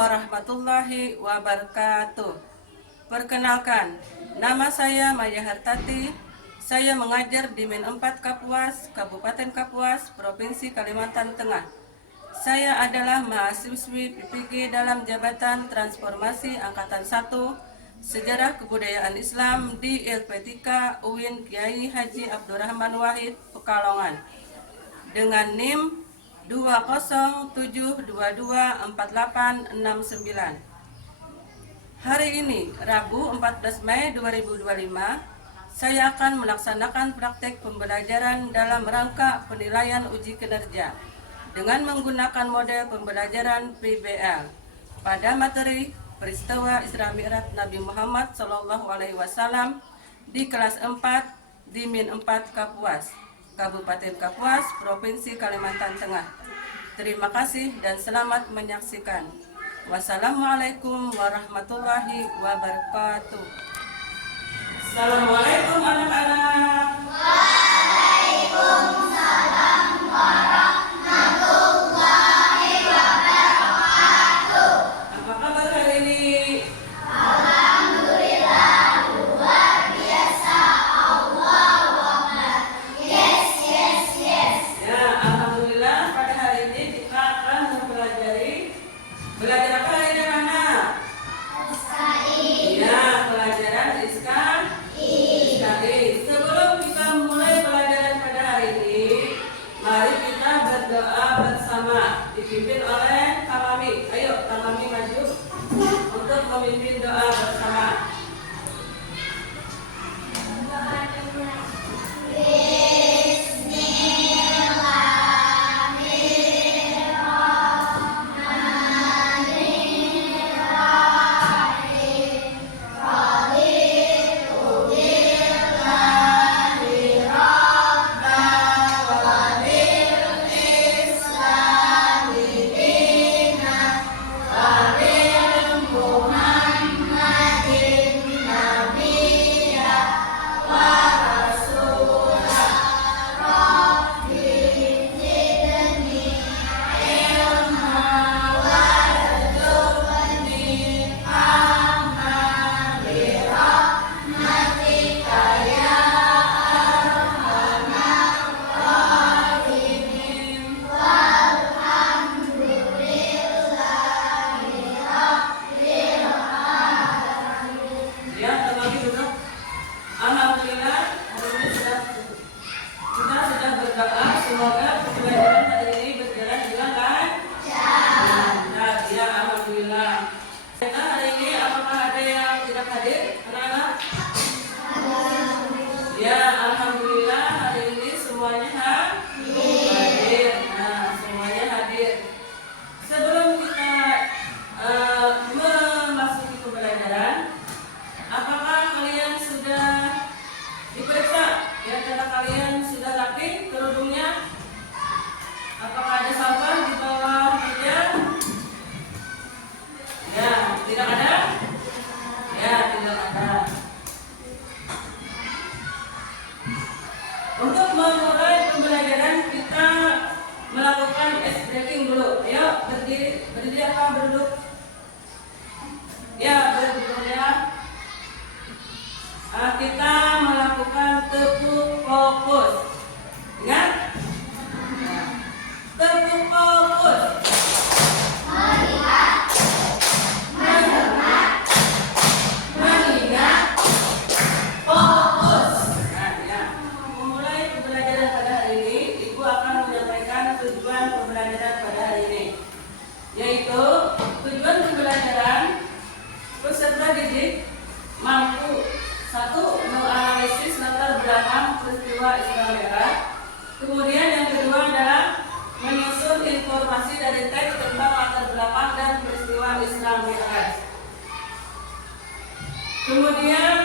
warahmatullahi wabarakatuh. Perkenalkan, nama saya Maya Hartati. Saya mengajar di Min 4 Kapuas, Kabupaten Kapuas, Provinsi Kalimantan Tengah. Saya adalah mahasiswi PPG dalam Jabatan Transformasi Angkatan 1 Sejarah Kebudayaan Islam di LP3 UIN Kiai Haji Abdurrahman Wahid, Pekalongan, dengan NIM 207224869. Hari ini, Rabu 14 Mei 2025, saya akan melaksanakan praktek pembelajaran dalam rangka penilaian uji kinerja dengan menggunakan model pembelajaran PBL pada materi peristiwa Isra Mi'raj Nabi Muhammad SAW di kelas 4 di Min 4 Kapuas, Kabupaten Kapuas, Provinsi Kalimantan Tengah. Terima kasih dan selamat menyaksikan. Wassalamualaikum warahmatullahi wabarakatuh. Assalamualaikum anak-anak. Waalaikumsalam warahmatullahi wabarakatuh. Apa kabar hari ini? Alhamdulillah, luar biasa. Allahu Akbar. Yes, yes, yes. Ya, alhamdulillah pada hari ini kita akan mempelajari belajar apa hari ini anak? Israel. Ya, pelajaran Israel. Sebelum kita mulai pelajaran pada hari ini, mari kita berdoa bersama dipimpin oleh Tamami. Ayo Tamami maju untuk memimpin doa bersama. Berdiri apa berduduk? Ya, berduduk ya. Kita melakukan tepuk fokus. Ingat? Tepuk fokus. Melihat, mendengar, mengingat, Fokus. Nah, ya. Memulai pembelajaran pada hari ini, Ibu akan menyampaikan tujuan pembelajaran pada hari ini, yaitu tujuan pembelajaran peserta didik mampu: 1. Menganalisis latar belakang peristiwa Isra Mi'raj. Kemudian yang kedua adalah menyusun informasi dari teks tentang latar belakang dan peristiwa Isra Mi'raj. Kemudian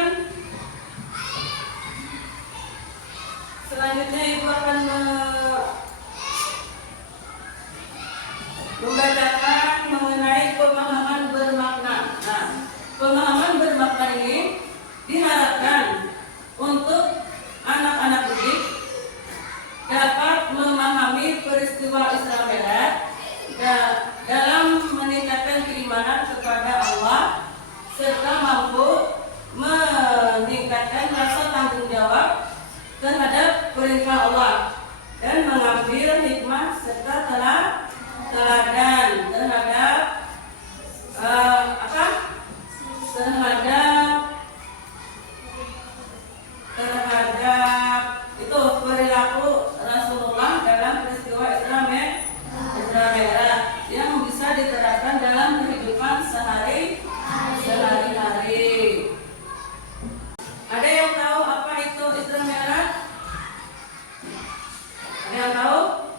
selanjutnya Ibu akan membacakan mengenai pemahaman bermakna. Nah, pemahaman bermakna ini diharapkan untuk anak-anak didik dapat memahami peristiwa Isra Mi'raj dalam meningkatkan keimanan teladan terhadap apa? Terhadap itu perilaku Rasulullah dalam peristiwa Isra Mi'raj yang bisa diterapkan dalam kehidupan sehari-hari. Ada yang tahu apa itu Isra Mi'raj? Ada yang tahu?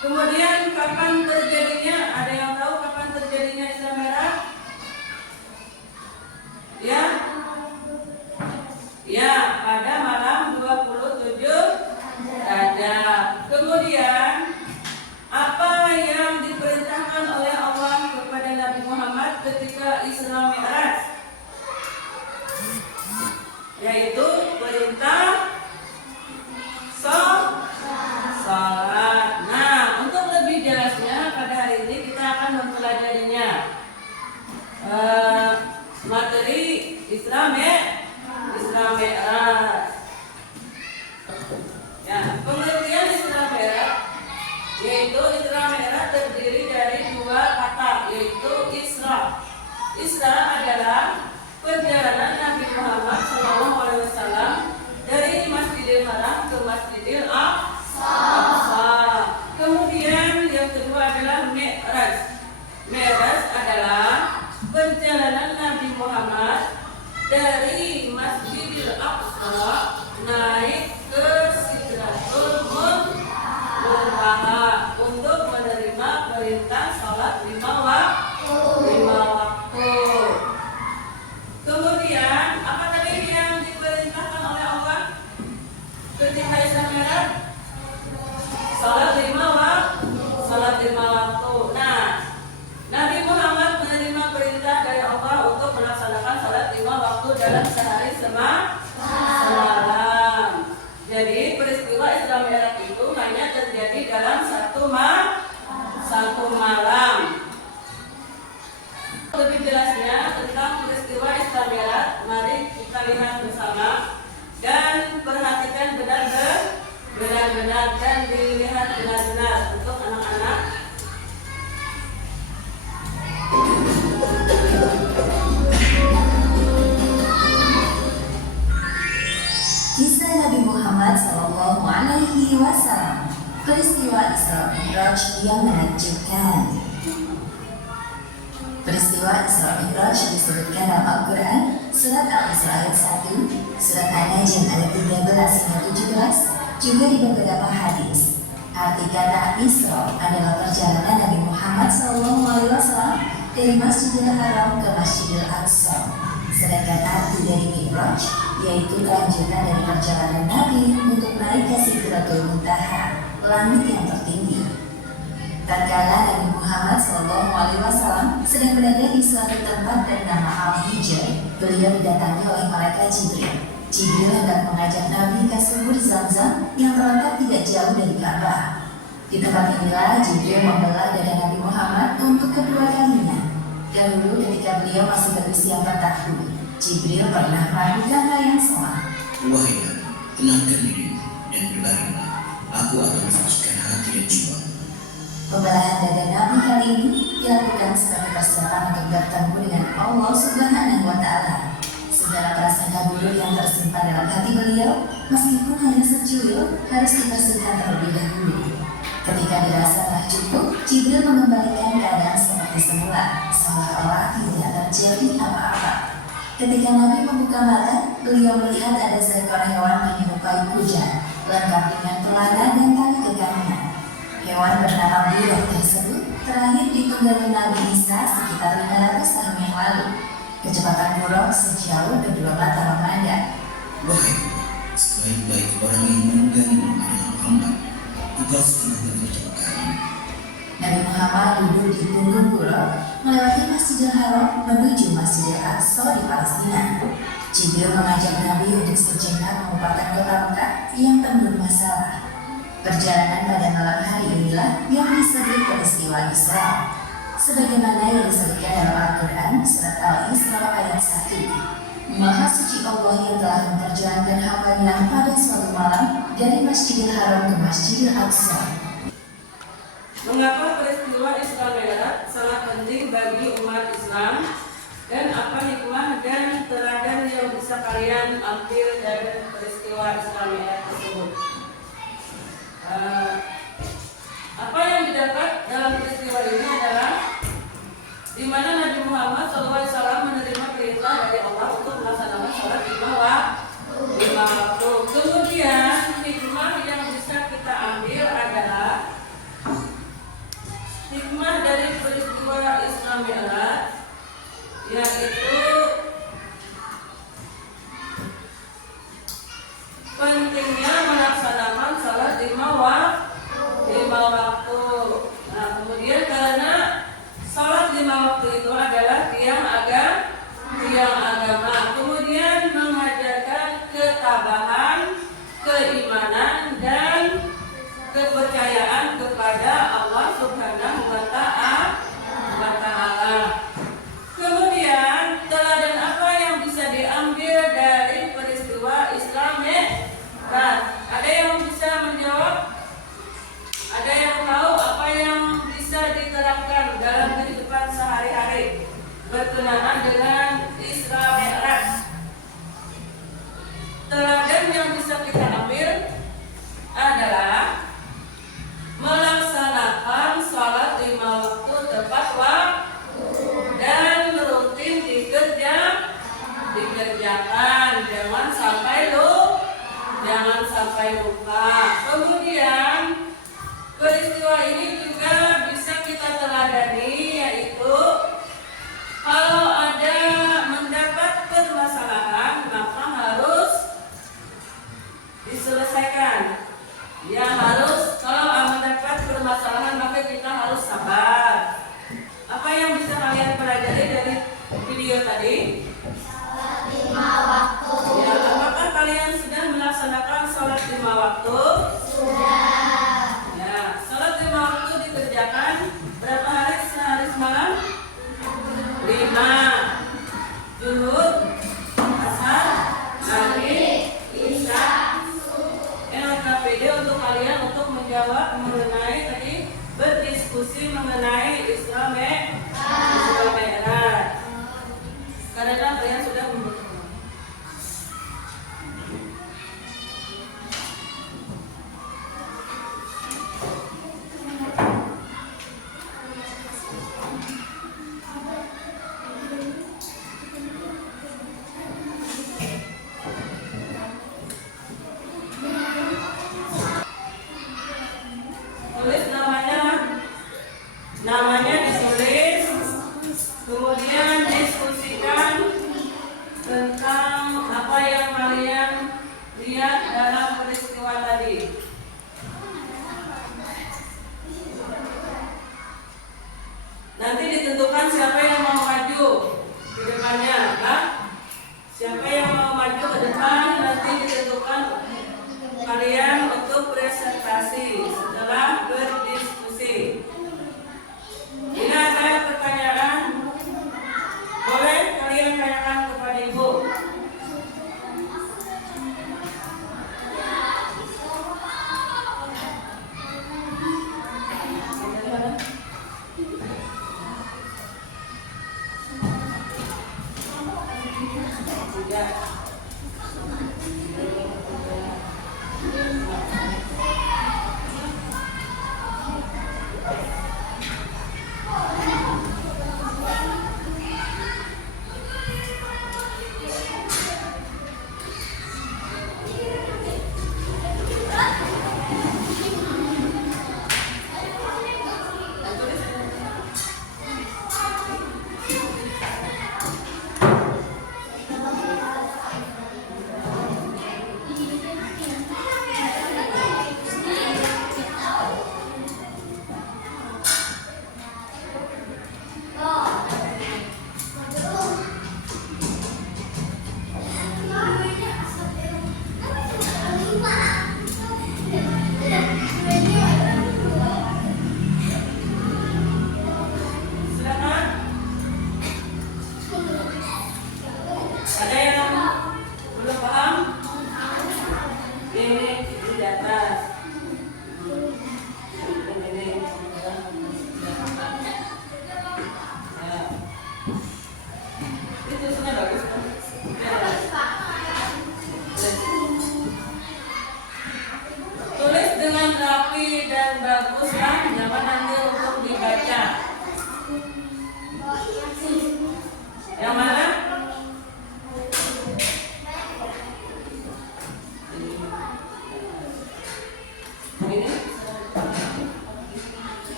Kemudian kapan terjadinya? Ada yang tahu kapan terjadinya Isra Mi'raj? Ya, pada malam 27 Rajab. Kemudian apa yang diperintahkan oleh Allah kepada Nabi Muhammad ketika Isra Mi'raj? Yaitu perintah salat. Nah, untuk lebih jelasnya pada hari ini kita akan mempelajarinya materi Isra Mi'raj. Ya, pengertian Isra Mi'raj yaitu Isra Mi'raj terdiri dari dua kata, yaitu Isra. Isra adalah perjalanan Nabi Muhammad SAW dari Masjidil Haram ke Masjidil Aqsa. Kemudian yang kedua adalah Mi'raj. Mi'raj adalah perjalanan Nabi Muhammad dari Masjidil Aqsa naik ke Sidratul Muntaha untuk menerima perintah salat 5 waktu. Kemudian apa tadi yang diperintahkan oleh Allah ketika Isra Mi'raj? Salat 5 waktu. Nah, Nabi Muhammad menerima perintah dari Allah untuk melaksanakan salat 5 waktu dalam sehari semalam. Jadi peristiwa Isra Mi'raj itu hanya terjadi dalam satu malam. Lebih jelasnya tentang peristiwa Isra Mi'raj, mari kita lihat bersama dan perhatikan benar-benar dan dilihat benar-benar untuk anak-anak. Kisah Nabi Muhammad SAW, peristiwa Isra Mi'raj yang menakjubkan. Peristiwa Isra Mi'raj disebutkan dalam Al-Quran, surat Al-Isra ayat 1, surat An-Najm ayat 13 hingga 17, juga di beberapa hadis. Arti kata Isra adalah perjalanan Nabi Muhammad SAW dari Masjidil Haram ke Masjidil Aqsa. Sedangkan arti dari Mi'raj yaitu kelanjutan dari perjalanan Nabi untuk naik ke Sidratul Muntaha, langit yang tertinggi. Tatkala Nabi Muhammad SAW sedang berada di suatu tempat bernama Al-Hijr, beliau didatangi oleh malaikat Jibril. Jibril hendak mengajak Nabi ke sumur Zam-Zam yang terletak tidak jauh dari Ka'bah. Di tempat inilah Jibril membelah dada Nabi Muhammad untuk kedua kalinya. Dahulu ketika beliau masih berusia 4 tahun, Jibril pernah melakukan hal yang sama. Wahai Nabi, tenangkan dirimu dan berbaringlah. Aku akan mensucikan hati dan jiwa. Pembelahan dada Nabi kali ini dilakukan sebagai persiapan untuk bertemu dengan Allah Subhanahu wa Ta'ala. Segala prasangka buruk yang tersimpan dalam hati beliau, meskipun hanya secuyur, harus dibersihkan terlebih dahulu. Ketika dirasa telah cukup, Jibril mengembalikan keadaan seperti semula, seolah-olah tidak terjadi apa-apa. Ketika Nabi membuka mata, beliau melihat ada seekor hewan menyerupai kuda, lengkap dengan pelana dan tali kekangnya. Hewan bernama buruk tersebut terakhir ditunggangi Nabi Isa sekitar 500 tahun yang lalu. Kecepatan buruk sejauh kedua mata memandang. Wahai Tuhan, sebaik-baik orang yang menunggangimu adalah Muhammad. Engkau sepenuhnya kecelakaan. Nabi Muhammad duduk di punggung buruk, melewati Masjidil Haram menuju Masjidil Aqsa di Palestina. Jibril mengajak Nabi untuk sejenak melupakan kota Mekah yang penuh masalah. Perjalanan pada malam hari inilah yang disebut peristiwa Isra. Sebagaimana yang disebutkan dalam Al-Quran surat Al-Isra ayat 1. Maha suci Allah yang telah memperjalankan hambanya pada suatu malam dari Masjidil Haram ke Masjidil Aqsa, Mengapa peristiwa Isra Mi'raj sangat penting bagi umat Islam dan apa hikmah dan teladan yang bisa kalian ambil dari peristiwa Isra Mi'raj tersebut? Apa yang didapat dalam peristiwa ini adalah di mana Nabi Muhammad SAW menerima perintah dari Allah untuk melaksanakan sholat lima waktu. Kemudian hikmah yang bisa kita ambil adalah hikmah dari peristiwa Isra Mi'raj, yaitu pentingnya melaksanakan sholat lima waktu. Nah, kemudian karena sholat lima waktu itu adalah tiang agama, kemudian mengajarkan ketabahan, keimanan, dan kepercayaan kepada Allah Subhanahu wa Ta'ala. Kemudian teladan apa yang bisa diambil dari peristiwa Isra Mi'raj? Ada yang bisa menjawab? Ada yang tahu apa yang bisa diterapkan dalam kehidupan sehari-hari berkenaan dengan Isra Mi'raj? Teladan yang bisa kita ambil adalah melaksanakan sholat lima waktu tepat waktu dan rutin dikerjakan, jangan sampai lupa. Kemudian peristiwa ini juga bisa kita teladani, yaitu kalau ada mendapat permasalahan maka harus diselesaikan. Ya, harus, kalau mendapat permasalahan maka kita harus sabar. Apa yang bisa kalian pelajari dari video tadi? Sholat lima waktu. Ya, apakah kalian sudah melaksanakan sholat lima waktu? Sudah. Ya, sholat lima waktu dikerjakan berapa hari sehari semalam? 5. Zuhur, asar, maghrib, isya. LKPD untuk kalian untuk menjawab mengenai tadi, berdiskusi mengenai Isra Mi'raj. Karena kalian sudah membutuhkan. Tulis namanya ditulis, kemudian diskusikan tentang apa yang kalian lihat dalam peristiwa tadi. Nanti ditentukan siapa yang mau maju ke depannya, kan? Siapa yang mau maju ke depan nanti ditentukan kalian untuk presentasi setelah berdiskusi. Bila ada pertanyaan, boleh kalian tanyakan kepada Ibu. Ya.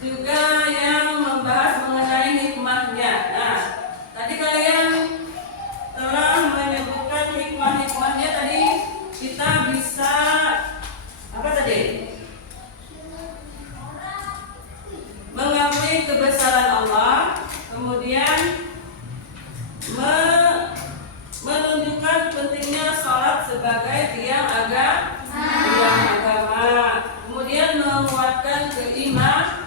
juga yang membahas mengenai hikmahnya. Nah, tadi kalian telah menyebutkan hikmah-hikmahnya tadi. Kita bisa apa tadi? Mengakui kebesaran Allah, kemudian menunjukkan pentingnya sholat sebagai tiang agama, kemudian menguatkan keimanan.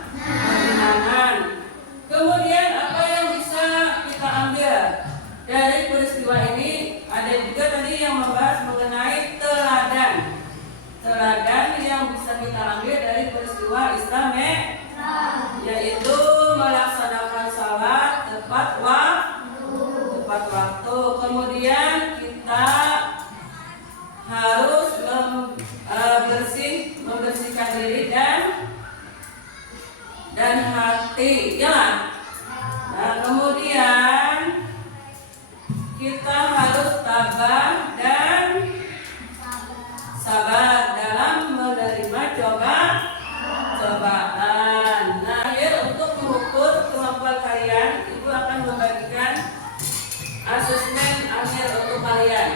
Kemudian apa yang bisa kita ambil dari peristiwa ini? Ada juga tadi yang membahas mengenai teladan yang bisa kita ambil dari peristiwa Islam, yaitu melaksanakan salat tepat waktu. Kemudian kita harus membersihkan diri dan hati, ya. Nah, kemudian kita harus tabah dan sabar dalam menerima cobaan. Nah, untuk mengukur kemampuan kalian, Ibu akan membagikan asesmen akhir untuk kalian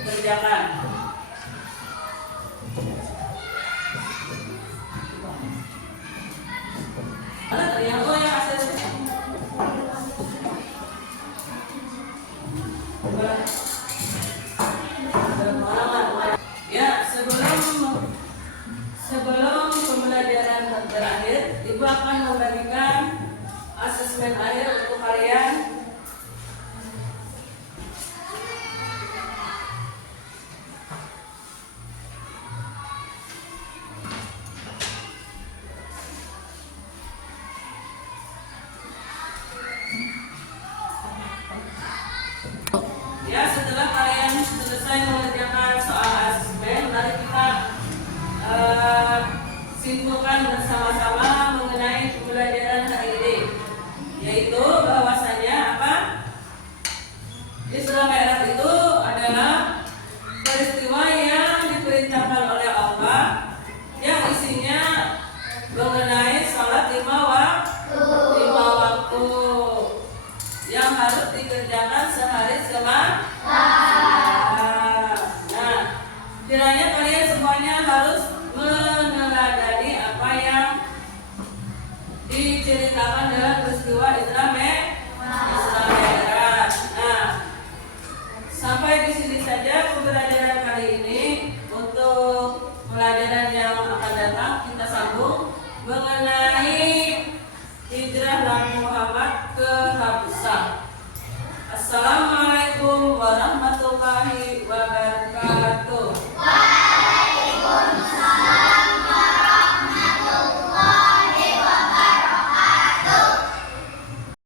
kerjakan. Mana tadi yang asesmen? Ya, sebelum pembelajaran berakhir, Ibu akan membagikan asesmen akhir untuk kalian. Ya, setelah kalian selesai mengerjakan soal asesmen, mari kita simpulkan bersama-sama mengenai pembelajaran hari ini, yaitu bahwasanya apa? Isra Mi'raj itu adalah peristiwa yang diperintahkan oleh Allah yang isinya mengenai salat lima waktu yang harus dikerjakan sehari semalam. Nah, kiranya kalian semuanya harus meneladani apa yang diceritakan dalam peristiwa Isra Mi'raj. Nah, sampai di sini saja pembelajaran kali ini. Untuk pelajaran yang akan datang kita sambung mengenai hijrah Nabi Muhammad ke Habsyah. Assalamualaikum warahmatullahi wabarakatuh.